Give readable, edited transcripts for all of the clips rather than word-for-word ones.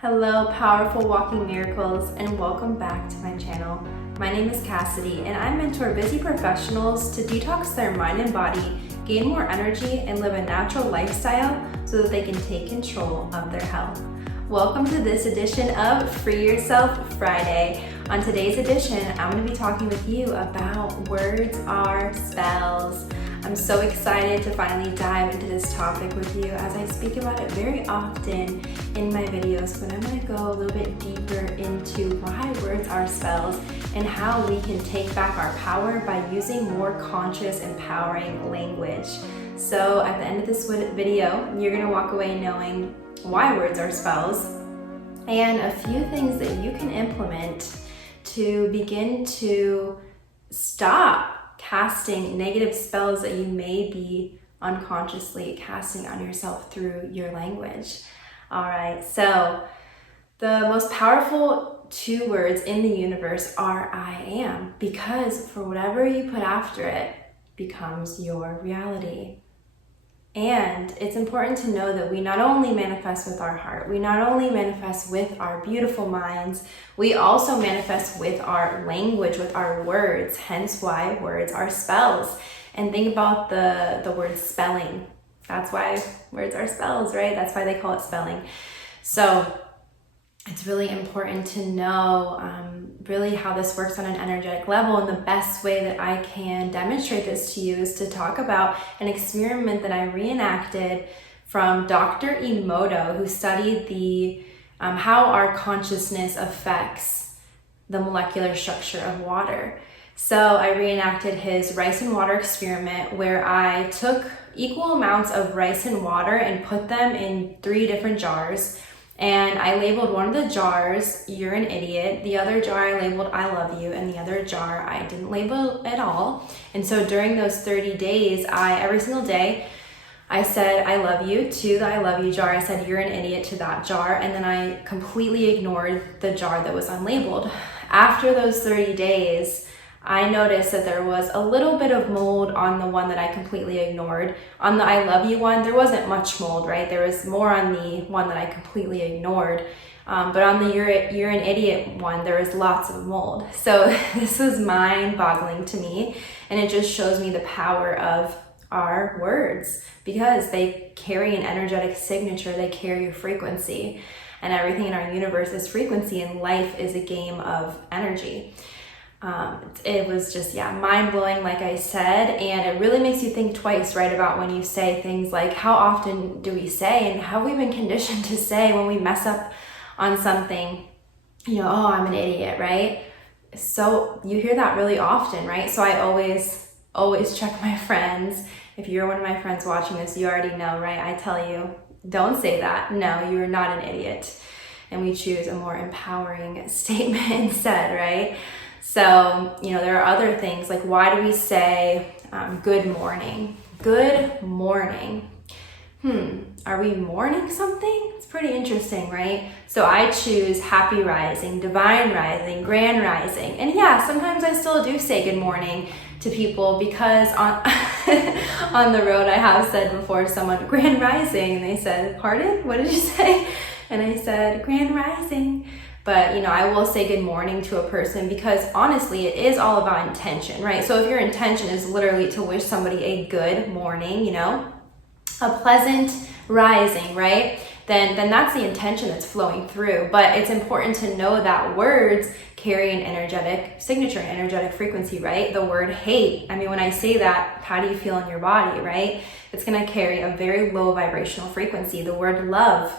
Hello, powerful walking miracles, and welcome back to my channel. My name is Cassidy, and I mentor busy professionals to detox their mind and body, gain more energy, and live a natural lifestyle so that they can take control of their health. Welcome to this edition of Free Yourself Friday. On today's edition, I'm going to be talking with you about words are spells. I'm so excited to finally dive into this topic with you as I speak about it very often in my videos, but I'm going to go a little bit deeper into why words are spells and how we can take back our power by using more conscious, empowering language. So at the end of this video, you're going to walk away knowing why words are spells and a few things that you can implement to begin to stop casting negative spells that you may be unconsciously casting on yourself through your language. All right, so the most powerful two words in the universe are I am, because for whatever you put after it becomes your reality. And it's important to know that we not only manifest with our heart, we not only manifest with our beautiful minds, we also manifest with our language, with our words, hence why words are spells. And think about the word spelling. That's why words are spells, right? That's why they call it spelling. So it's really important to know really how this works on an energetic level, and the best way that I can demonstrate this to you is to talk about an experiment that I reenacted from Dr. Emoto, who studied the how our consciousness affects the molecular structure of water. So I reenacted his rice and water experiment where I took equal amounts of rice and water and put them in 3 different jars. And I labeled one of the jars, "You're an idiot." The other jar I labeled, "I love you." And the other jar I didn't label at all. And so during those 30 days, every single day, I said, "I love you" to the "I love you" jar. I said, "You're an idiot" to that jar. And then I completely ignored the jar that was unlabeled. After those 30 days, I noticed that there was a little bit of mold on the one that I completely ignored. On the "I love you" one, there wasn't much mold, right? There was more on the one that I completely ignored. But on the you're an idiot one, there was lots of mold. So this was mind-boggling to me. And it just shows me the power of our words, because they carry an energetic signature, they carry a frequency. And everything in our universe is frequency, and life is a game of energy. It was just, mind-blowing, like I said, and it really makes you think twice, right, about when you say things like, how often do we say, and how we've been conditioned to say when we mess up on something, "Oh, I'm an idiot," right? So you hear that really often, right? So I always check my friends. If you're one of my friends watching this, you already know, right? I tell you, don't say that. No, you're not an idiot. And we choose a more empowering statement instead, right? So, there are other things like, why do we say good morning? Good morning. Are we mourning something? It's pretty interesting, right? So I choose happy rising, divine rising, grand rising. And sometimes I still do say good morning to people, because on on the road I have said before to someone, grand rising, and they said, "Pardon? What did you say?" And I said, grand rising. But, I will say good morning to a person, because honestly, it is all about intention, right? So if your intention is literally to wish somebody a good morning, a pleasant rising, right? Then that's the intention that's flowing through. But it's important to know that words carry an energetic signature, an energetic frequency, right? The word hate, when I say that, how do you feel in your body, right? It's going to carry a very low vibrational frequency. The word love,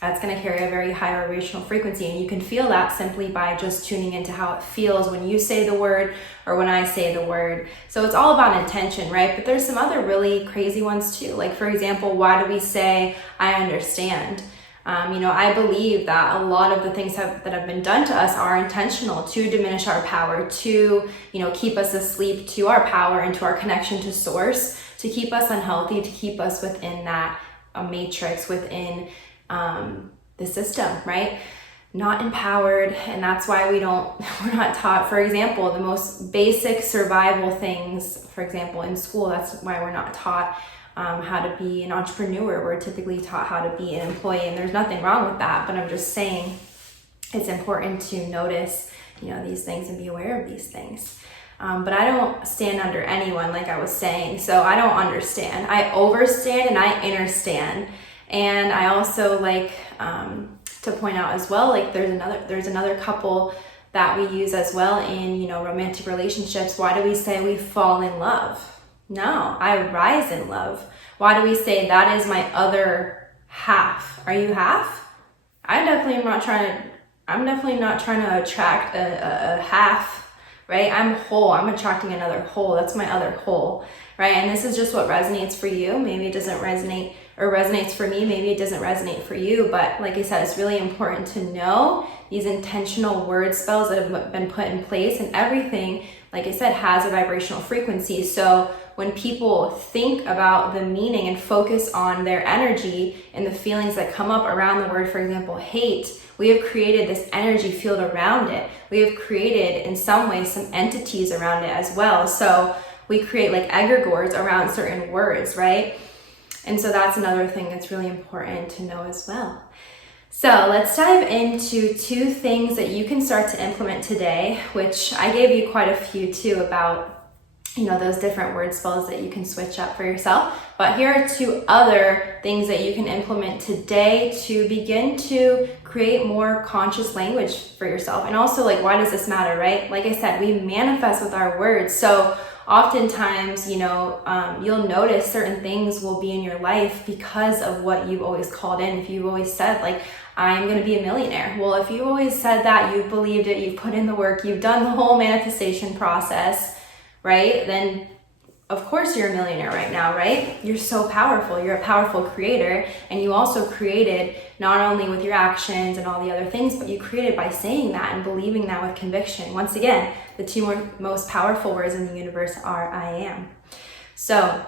that's going to carry a very high vibrational frequency, and you can feel that simply by just tuning into how it feels when you say the word or when I say the word. So it's all about intention, right? But there's some other really crazy ones too. Like, for example, why do we say "I understand"? I believe that a lot of the things that have been done to us are intentional to diminish our power, to keep us asleep to our power and to our connection to source, to keep us unhealthy, to keep us within that matrix, within the system, right? Not empowered. And that's why we're not taught, for example, the most basic survival things, for example, in school. That's why we're not taught how to be an entrepreneur. We're typically taught how to be an employee, and there's nothing wrong with that, but I'm just saying it's important to notice, these things and be aware of these things. But I don't stand under anyone, like I was saying, so I don't understand. I overstand and I understand. And I also like to point out as well, like there's another couple that we use as well in, romantic relationships. Why do we say we fall in love? No, I rise in love. Why do we say that is my other half? Are you half? I'm definitely not trying to attract a half, right? I'm whole. I'm attracting another whole. That's my other whole, right? And this is just what resonates for you. Maybe it doesn't resonate, or resonates for me. Maybe it doesn't resonate for you. But like I said, it's really important to know these intentional word spells that have been put in place, and everything, like I said, has a vibrational frequency. So when people think about the meaning and focus on their energy and the feelings that come up around the word, for example, hate, we have created this energy field around it. We have created, in some ways, some entities around it as well. So we create like egregores around certain words, right? And so that's another thing that's really important to know as well. So let's dive into 2 things that you can start to implement today, which I gave you quite a few too about, those different word spells that you can switch up for yourself. But here are 2 other things that you can implement today to begin to create more conscious language for yourself. And also, like, why does this matter, right? Like I said, we manifest with our words. So oftentimes, you'll notice certain things will be in your life because of what you've always called in. If you've always said, like, I'm going to be a millionaire. Well, if you always said that, you've believed it, you've put in the work, you've done the whole manifestation process, right? Then of course you're a millionaire right now, right? You're so powerful. You're a powerful creator. And you also created not only with your actions and all the other things, but you created by saying that and believing that with conviction. Once again, the 2 most powerful words in the universe are I am. So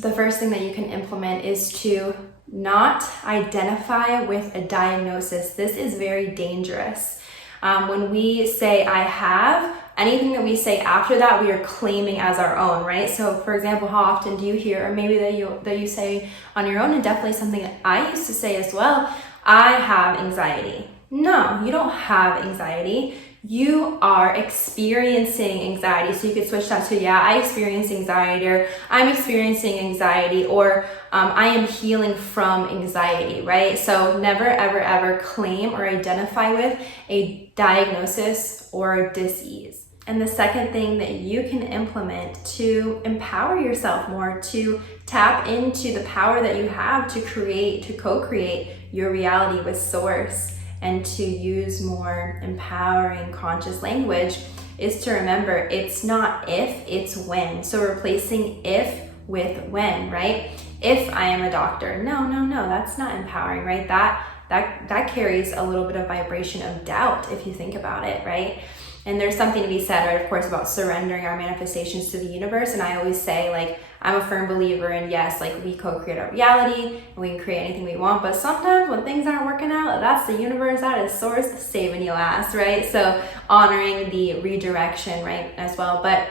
the first thing that you can implement is to not identify with a diagnosis. This is very dangerous. When we say I have, anything that we say after that, we are claiming as our own, right? So for example, how often do you hear, or maybe that you say on your own, and definitely something that I used to say as well, I have anxiety. No, you don't have anxiety. You are experiencing anxiety. So you could switch that to, yeah, I experience anxiety, or I'm experiencing anxiety, or I am healing from anxiety, right? So never, ever, ever claim or identify with a diagnosis or a disease. And the second thing that you can implement to empower yourself more, to tap into the power that you have to create, to co-create your reality with source, and to use more empowering conscious language, is to remember it's not if, it's when. So replacing if with when, right? If I am a doctor, no, that's not empowering, right? That carries a little bit of vibration of doubt if you think about it, right? And there's something to be said, right, of course, about surrendering our manifestations to the universe. And I always say, like, I'm a firm believer in, yes, like, we co-create our reality and we can create anything we want. But sometimes when things aren't working out, that's the universe, that is source saving your ass, right? So honoring the redirection, right, as well. But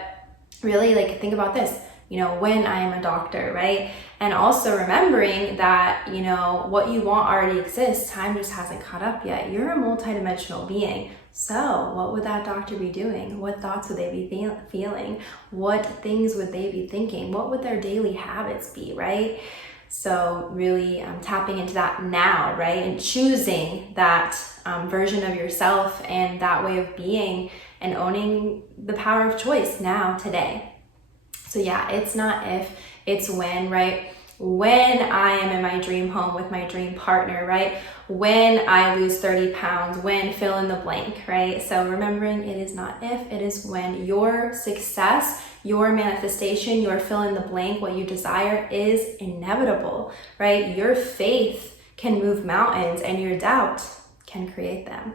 really, like, think about this, when I am a doctor, right? And also remembering that, what you want already exists. Time just hasn't caught up yet. You're a multidimensional being. So what would that doctor be doing? What thoughts would they be feeling? What things would they be thinking? What would their daily habits be, right? So really tapping into that now, right? And choosing that version of yourself and that way of being, and owning the power of choice now, today. So yeah, it's not if, it's when, right? When I am in my dream home with my dream partner, right? When I lose 30 pounds, when fill in the blank, right? So remembering it is not if, it is when. Your success, your manifestation, your fill in the blank, what you desire is inevitable, right? Your faith can move mountains and your doubt can create them.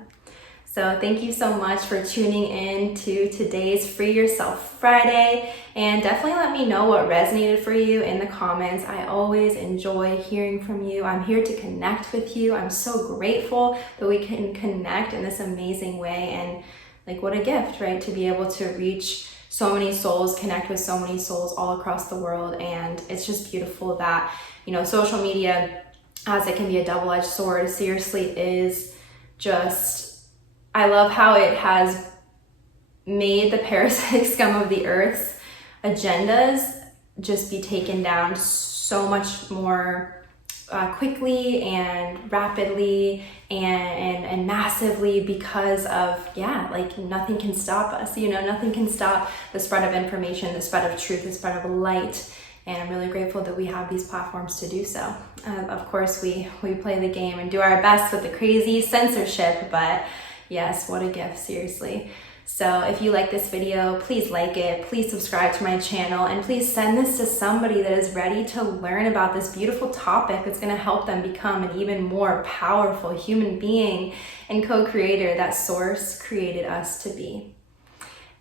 So thank you so much for tuning in to today's Free Yourself Friday, and definitely let me know what resonated for you in the comments. I always enjoy hearing from you. I'm here to connect with you. I'm so grateful that we can connect in this amazing way, and like, what a gift, right? To be able to reach so many souls, connect with so many souls all across the world. And it's just beautiful that, you know, social media, as it can be a double-edged sword, seriously is just, I love how it has made the parasitic scum of the earth's agendas just be taken down so much more quickly and rapidly and massively because of, yeah, like nothing can stop us, you know, nothing can stop the spread of information, the spread of truth, the spread of light. And I'm really grateful that we have these platforms to do so. Of course, we play the game and do our best with the crazy censorship, but yes, what a gift, seriously. So if you like this video, please like it, please subscribe to my channel, and please send this to somebody that is ready to learn about this beautiful topic that's going to help them become an even more powerful human being and co-creator that Source created us to be.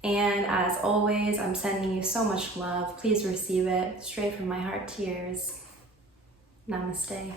And as always, I'm sending you so much love. Please receive it straight from my heart to yours. Namaste.